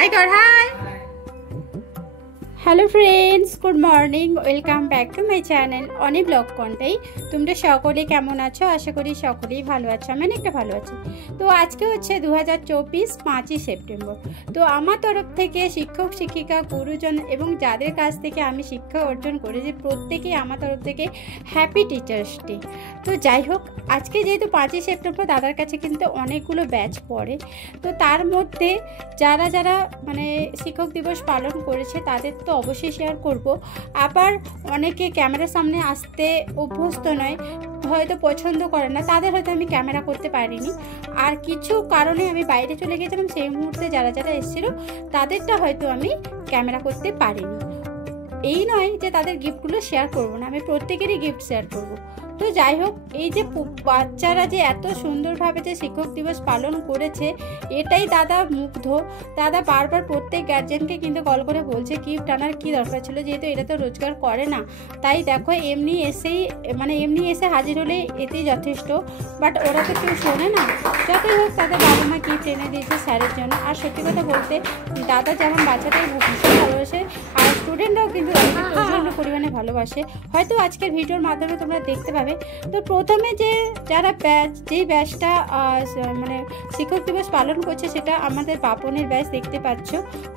High কর হাই। Hello friends, good morning, welcome back to my channel Oni blog কন্টেই। তোমরা সকলে কেমন আছো? আশা করি সকলেই ভালো আছো, আমি অনেকটা ভালো আছি। তো আজকে হচ্ছে 2024 5ই সেপ্টেম্বর। তো আমার তরফ থেকে শিক্ষক শিক্ষিকা গুরুজন এবং যাদের কাছ থেকে আমি শিক্ষা অর্জন করেছি প্রত্যেকেই আমার তরফ থেকে হ্যাপি টিচার্স ডে। তো যাই হোক, আজকে যেহেতু 5ই সেপ্টেম্বর দাদার কাছে কিন্তু অনেকগুলো ব্যাচ পড়ে, তো তার মধ্যে যারা যারা মানে শিক্ষক দিবস পালন করেছে তাদের তো অবশ্যই শেয়ার করব। আবার অনেকে ক্যামেরার সামনে আসতে অভ্যস্ত নয়, হয়তো পছন্দ করে না, তাদের হয়তো আমি ক্যামেরা করতে পারিনি। আর কিছু কারণে আমি বাইরে চলে গেছিলাম, সেই মুহূর্তে যারা যারা এসেছিল তাদেরটা হয়তো আমি ক্যামেরা করতে পারিনি। এই নয় যে তাদের গিফটগুলো শেয়ার করব না, আমি প্রত্যেকেরই গিফট শেয়ার করব। তো যাই হোক, এই যে বাচ্চারা যে এত সুন্দরভাবে যে শিক্ষক দিবস পালন করেছে এটাই দাদা মুগ্ধ। দাদা বারবার প্রত্যেক গার্জেনকে কিন্তু কল করে বলছে গিফট আনার কী দরকার ছিল, যেহেতু এটা তো রোজগার করে না, তাই দেখো এমনি এসে হাজির হলে এতেই যথেষ্ট। বাট ওরা তো কেউ শোনে না। যতই হোক, তাদের বাবা মা গিফট এনে দিয়েছে স্যারের জন্য। আর সত্যি কথা বলতে দাদা যেমন বাচ্চাদের ভীষণ ভালোবাসে, আর স্টুডেন্টরাও কিন্তু প্রচণ্ড পরিমাণে ভালোবাসে। হয়তো আজকের ভিডিওর মাধ্যমে তোমরা দেখতে পাবে। তো প্রথমে যেই ব্যাচটা মানে শিক্ষক দিবস পালন করছে সেটা আমাদের বাপনের ব্যাচ, দেখতে পাচ্ছ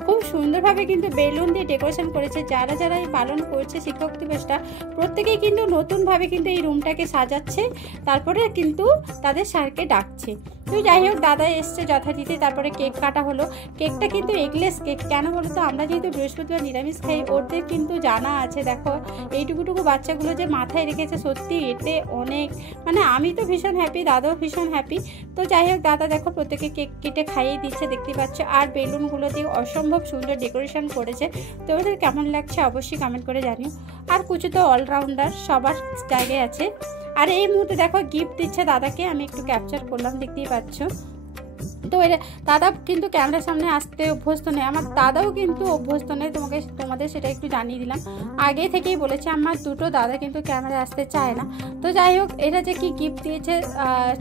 খুব সুন্দরভাবে কিন্তু বেলুন দিয়ে ডেকোরেশন করেছে। যারা যারা এই পালন করছে শিক্ষক দিবসটা প্রত্যেকেই কিন্তু নতুনভাবে কিন্তু এই রুমটাকে সাজাচ্ছে, তারপরে কিন্তু তাদের স্যারকে ডাকছে। তো যাই হোক, দাদা এসছে যথারীতি, তারপরে কেক কাটা হলো। কেকটা কিন্তু এগলেস কেক। কেন বলো তো, আমরা যেহেতু বৃহস্পতিবার নিরামিষ খাই, ওদের কিন্তু জানা আছে। দেখো এইটুকুটুকু বাচ্চাগুলো যে মাথায় রেখেছে, সত্যি এতে অনেক, মানে আমি তো ভীষণ হ্যাপি, দাদাও ভীষণ হ্যাপি। তো যাই হোক, দাদা দেখো প্রত্যেকে কেক কেটে খাইয়ে দিচ্ছে, দেখতে পাচ্ছ। আর বেলুনগুলো দিয়ে অসম্ভব সুন্দর ডেকোরেশন করেছে। তো ওদের কেমন লাগছে অবশ্যই কমেন্ট করে জানিও। আর কিছু তো অলরাউন্ডার সবার জায়গায় আছে। আর এই মুহূর্তে দেখো গিফট দিচ্ছে দাদাকে, আমি একটু ক্যাপচার করলাম, দেখতেই পাচ্ছ। তো দাদা কিন্তু ক্যামেরার সামনে আসতে অভ্যস্ত নেই, আমার দাদাও কিন্তু অভ্যস্ত নেই, তোমাদের সেটা একটু জানিয়ে দিলাম। আগে থেকেই বলেছে আমার দুটো দাদা কিন্তু ক্যামেরায় আসতে চায় না। তো যাই হোক, এটা যে কি গিফট দিয়েছে,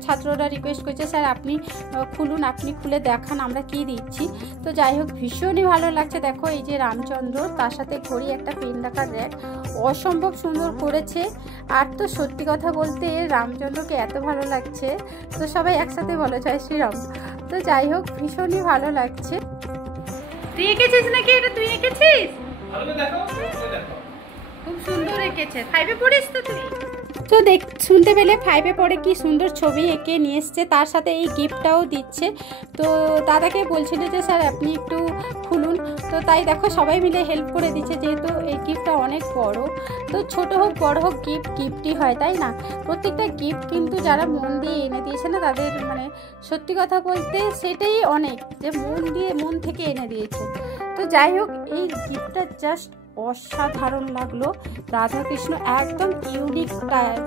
ছাত্ররা রিকোয়েস্ট করছে স্যার আপনি খুলুন, আপনি খুলে দেখান আমরা কি দিচ্ছি। তো যাই হোক, ভীষণই ভালো লাগছে। দেখো এই যে রামচন্দ্র, তার সাথে ঘড়ি, একটা পেন রাখার র্যাক, অসম্ভব সুন্দর করেছে। আর তো সত্যি কথা বলতে রামচন্দ্রকে এত ভালো লাগছে, তো সবাই একসাথে বলো জয় শ্রীরাম। তো যাই হোক, ভীষণই ভালো লাগছে। তুই এঁকেছিস নাকি? এটা তুই এঁকেছিস? খুব সুন্দর এঁকেছে। 5-এ পড়িস তো তুই? তো শুনতে পেলে 5-এ পড়ে কি সুন্দর ছবি এঁকে নিয়ে এসছে, তার সাথে এই গিফটটাও দিচ্ছে। তো দাদাকে বলছিল যে স্যার আপনি একটু খুলুন, তো তাই দেখো সবাই মিলে হেল্প করে দিচ্ছে, যেহেতু এই গিফটটা অনেক বড়। তো ছোট হোক বড় হোক গিফটই হয়, তাই না? প্রত্যেকটা গিফট কিন্তু যারা মন দিয়ে এনে দিয়েছে না, তাদের মানে সত্যি কথা বলতে সেটাই অনেক, যে মন থেকে এনে দিয়েছে। তো যাই হোক, এই গিফটটা জাস্ট অসাধারণ লাগলো। রাধাকৃষ্ণ একদম ইউনিক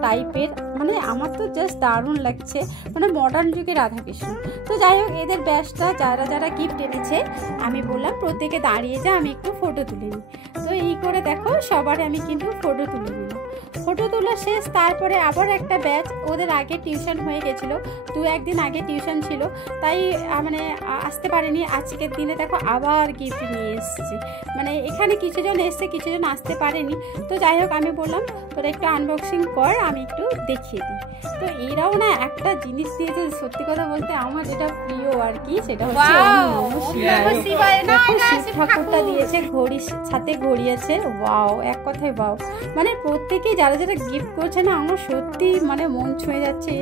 টাইপের, মানে আমার তো জাস্ট দারুণ লাগছে, মানে মডার্ন যুগে রাধাকৃষ্ণ। তো যাই হোক, এদের ব্যাচটা যারা যারা গিফট এনেছে আমি বললাম প্রত্যেকে দাঁড়িয়ে যা, আমি একটু ফটো তুলে নিই। তো এই করে দেখো সবার আমি কিন্তু ফটো তুলে নিলাম। ফটো তোলা শেষ, তারপরে আবার একটা ব্যাচ, ওদের আগে টিউশন হয়ে গেছিলো, 2-1 দিন আগে টিউশন ছিল, তাই মানে আসতে পারেনি। আজকের দিনে দেখো আবার গিফট নিয়ে এসছে, মানে এখানে কিছুজন এসছে কিছুজন আসতে পারেনি। তো যাই হোক, আমি বললাম তোরা একটু আনবক্সিং কর, আমি একটু দেখিয়ে দিই। তো এরাও না একটা জিনিস দিয়েছে, সত্যি কথা বলতে আমার যেটা প্রিয় আর কি, সেটা হচ্ছে শিব ঠাকুরটা দিয়েছে, ঘড়ির সাথে ঘড়ি আছে। ওয়াও, এক কথায় ওয়াও। মানে প্রত্যেকেই যারা যারা গিফট করছে না, আমার সত্যি মানে মন ছুঁয়ে যাচ্ছে।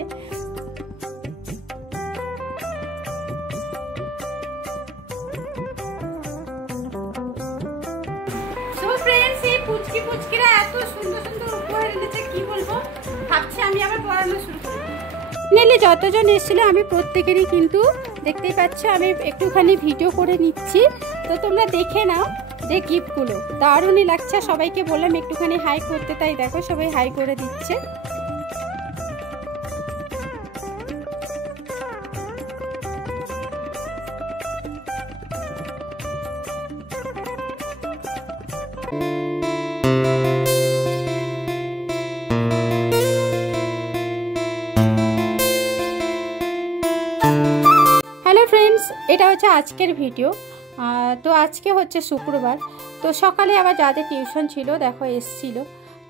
পুচকিরা এত সুন্দর সুন্দর উপহার এনেছে, কি বলবো, ভাবছি আমি আবার পড়ানো শুরু করব। নেলে যতজন এসেছিল আমি প্রত্যেকেরই কিন্তু দেখতেই পাচ্ছ, আমি একটুখানি ভিডিও করে নিচ্ছি, তো তোমরা দেখে নাও যে গিফটগুলো দারুণই লাগছে। সবাইকে বললাম একটুখানি হাই করতে, তাই দেখো সবাই হাই করে দিচ্ছে। এটা হচ্ছে আজকের ভিডিও। তো আজকে হচ্ছে শুক্রবার, তো সকালে আবার যাদের টিউশন ছিল দেখো এসছিল।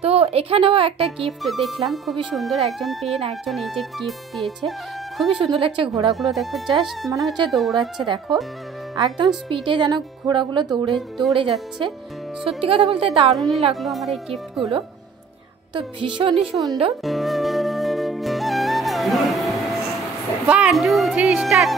তো এখানেও একটা গিফট দেখলাম, খুবই সুন্দর, একজন পেন একজন এই যে গিফট দিয়েছে, খুবই সুন্দর লাগছে। ঘোড়াগুলো দেখো জাস্ট মনে হচ্ছে দৌড়াচ্ছে, দেখো একদম স্পিডে যেন ঘোড়াগুলো দৌড়ে যাচ্ছে। সত্যি কথা বলতে দারুণই লাগলো আমার এই গিফটগুলো, তো ভীষণই সুন্দর। 1 2 3 স্টার্ট।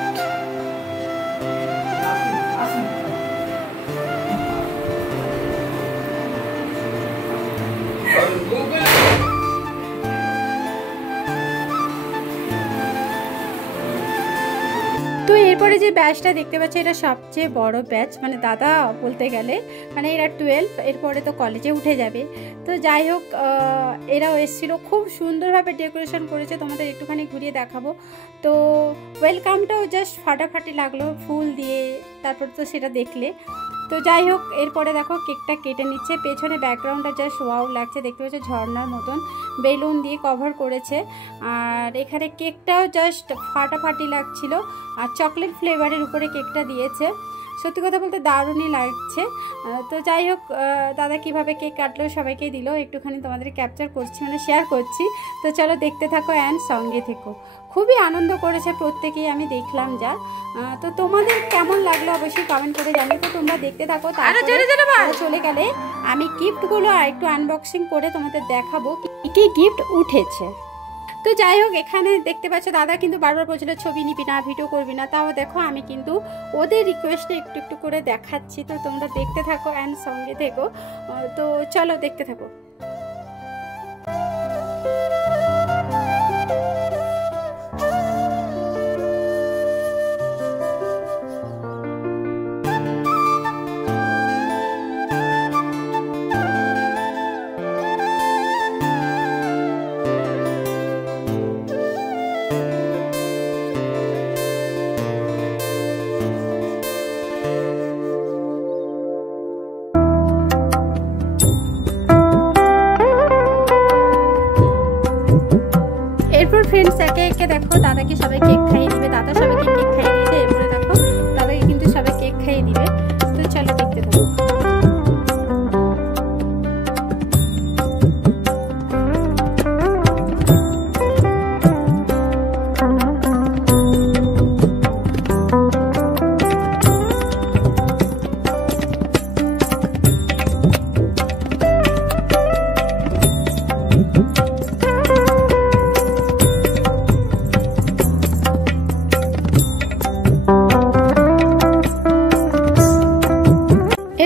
তো এরপরে যে ব্যাচটা দেখতে পাচ্ছি এটা সবচেয়ে বড় ব্যাচ, মানে দাদা বলতে গেলে, মানে এরা 12, এরপরে তো কলেজে উঠে যাবে। তো যাই হোক এরাও এসেছিলো, খুব সুন্দরভাবে ডেকোরেশন করেছে, তোমাদের একটুখানি ঘুরিয়ে দেখাবো। তো ওয়েলকামটাও জাস্ট ফাটাফাটি লাগলো ফুল দিয়ে, তারপর তো সেটা দেখলে। তো যাই হোক এরপরে দেখো কেকটা কেটে নিচ্ছে, পেছনে ব্যাকগ্রাউন্ডটা জাস্ট ওয়াও লাগছে, দেখতে পাচ্ছ ঝর্ণার মতন বেলুন দিয়ে কভার করেছে। আর এখানে কেকটাও জাস্ট ফাটাফাটি লাগছিল, আর চকলেট ফ্লেভারের উপরে কেকটা দিয়েছে, সত্যি কথা বলতে দারুণই লাগছে। তো যাই হোক দাদা কিভাবে কেক কাটলো সবাইকে দিল, একটুখানি তোমাদের ক্যাপচার করছি, মানে শেয়ার করছি। তো চলো দেখতে থাকো অ্যান্ড সঙ্গে থেকো। খুবই আনন্দ করেছে প্রত্যেকেই, আমি দেখলাম যা। তো তোমাদের কেমন লাগলো অবশ্যই কমেন্ট করে জানিও। তো তোমরা দেখতে থাকো, তারপরে চলে গেলে আমি গিফটগুলো আর একটু আনবক্সিং করে তোমাদের দেখাবো কি গিফট উঠেছে। তো যাই হোক এখানে দেখতে পাচ্ছ দাদা কিন্তু বারবার বলছিল ছবি নিবি না, ভিডিও করবি না, তাও দেখো আমি কিন্তু ওদের রিকোয়েস্টে একটু একটু করে দেখাচ্ছি। তো তোমরা দেখতে থাকো অ্যান্ড সঙ্গে থেকো। তো চলো দেখতে থাকো। এরপর ফ্রেন্ডস একে একে দেখো দাদাকে সবাই কেক খাইয়ে দিবে, দাদা সবাইকে কেক খাইয়ে দিয়েছে, এরপরে দেখো দাদাকে কিন্তু সবাই কেক খাইয়ে দিবে। তো চলো দেখতে থাকো।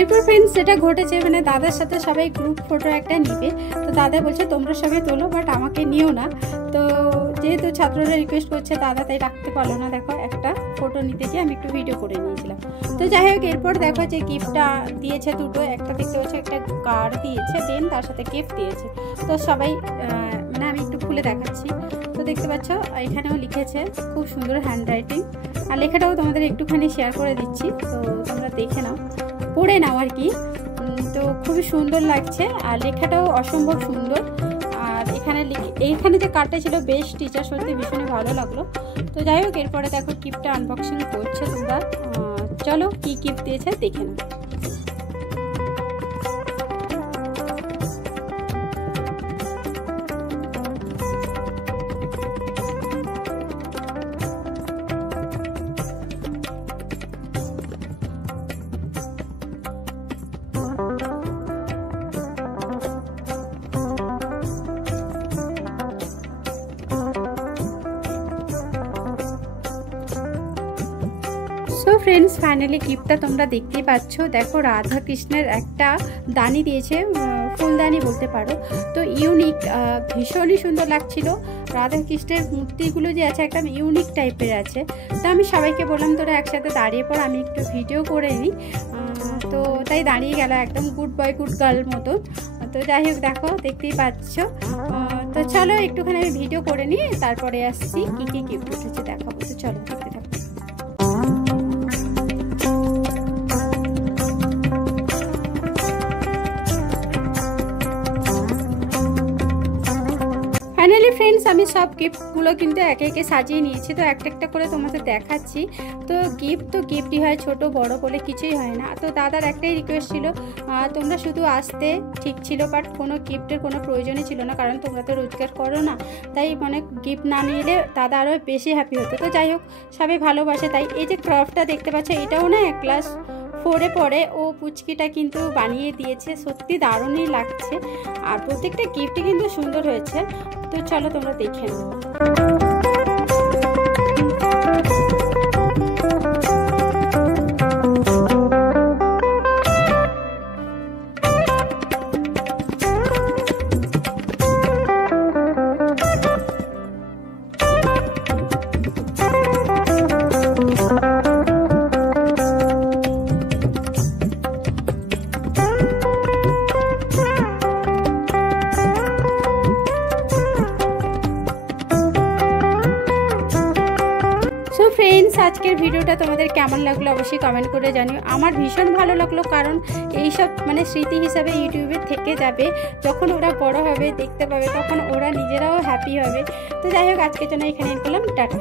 এরপর ফ্রেন্ডস যেটা ঘটেছে, মানে দাদার সাথে সবাই গ্রুপ ফটো একটা নিবে। তো দাদা বলছে তোমরা সবাই তোলো, বাট আমাকে নিও না। তো যেহেতু ছাত্ররা রিকোয়েস্ট করছে দাদা তাই রাখতে পারলো না, দেখো একটা ফটো নিতে গিয়ে আমি একটু ভিডিও করে নিয়েছিলাম। তো যাই হোক এরপর দেখো যে গিফটটা দিয়েছে দুটো, একটা দেখতে হচ্ছে একটা কার্ড দিয়েছে, দেন তার সাথে গিফট দিয়েছে। তো সবাই মানে আমি একটু খুলে দেখাচ্ছি। তো দেখতে পাচ্ছ এখানেও লিখেছে, খুব সুন্দর হ্যান্ড রাইটিং, আর লেখাটাও তোমাদের একটুখানি শেয়ার করে দিচ্ছি, তো তোমরা দেখে নাও, পড়ে নাও আর কি। তো খুবই সুন্দর লাগছে, আর লেখাটাও অসম্ভব সুন্দর। আর এইখানে যে কার্ডটা ছিল বেস্ট টিচার, সত্যি ভীষণই ভালো লাগলো। তো যাই হোক এরপরে দেখো গিফটটা আনবক্সিং করছে তোমরা, চলো কি গিফট দিয়েছে দেখে নাও। সো ফ্রেন্ডস ফাইনালি গিফটটা তোমরা দেখতেই পাচ্ছ, দেখো রাধা কৃষ্ণের একটা দানি দিয়েছে, ফুলদানি বলতে পারো। তো ইউনিক, ভীষণই সুন্দর লাগছিল। রাধা কৃষ্ণের মূর্তিগুলো যে আছে একদম ইউনিক টাইপের আছে। তো আমি সবাইকে বললাম তোরা একসাথে দাঁড়িয়ে পর, আমি একটু ভিডিও করে নিই। তো তাই দাঁড়িয়ে গেল একদম গুড বয় গুড গার্ল মতো। তো যাই হোক দেখো দেখতেই পাচ্ছ। তো চলো একটুখানি আমি ভিডিও করে নিই, তারপরে আসছি কী কী গিফট উঠেছে দেখাবো। তো চলো দেখতে থাকো। ফাইনালি ফ্রেন্ডস আমি সব গিফটগুলো কিন্তু একে একে সাজিয়ে নিয়েছি, তো একটা একটা করে তোমাদের দেখাচ্ছি। তো গিফটই হয়, ছোট বড় বলে কিছুই হয় না। তো দাদার একটাই রিকোয়েস্ট ছিল, তোমরা শুধু আসতে ঠিক ছিল, বাট কোনো গিফটের কোনো প্রয়োজনই ছিল না, কারণ তোমরা তো রোজগার করো না, তাই মানে গিফট না নিলে দাদা আরও বেশি হ্যাপি হতো। তো যাই হোক, সবাই ভালোবাসে, তাই এই যে ক্রাফটটা দেখতে পাচ্ছ এটাও না ক্লাস 4-এ পড়ে, ও পুচকিটা কিন্তু বানিয়ে দিয়েছে, সত্যি দারুণই লাগছে। আর প্রত্যেকটা গিফটই কিন্তু সুন্দর হয়েছে। তো চলো তোমরা দেখে নাও। ফ্রেন্ডস, আজকের ভিডিওটা তোমাদের কেমন লাগলো অবশ্যই কমেন্ট করে জানিও। আমার ভীষণ ভালো লাগলো, কারণ এইসব মানে স্মৃতি হিসাবে ইউটিউবে থেকে যাবে। যখন ওরা বড় হবে দেখতে পাবে, তখন ওরা নিজেরাও হ্যাপি হবে। তো যাই হোক, আজকের জন্য এখানে করলাম, টাটা।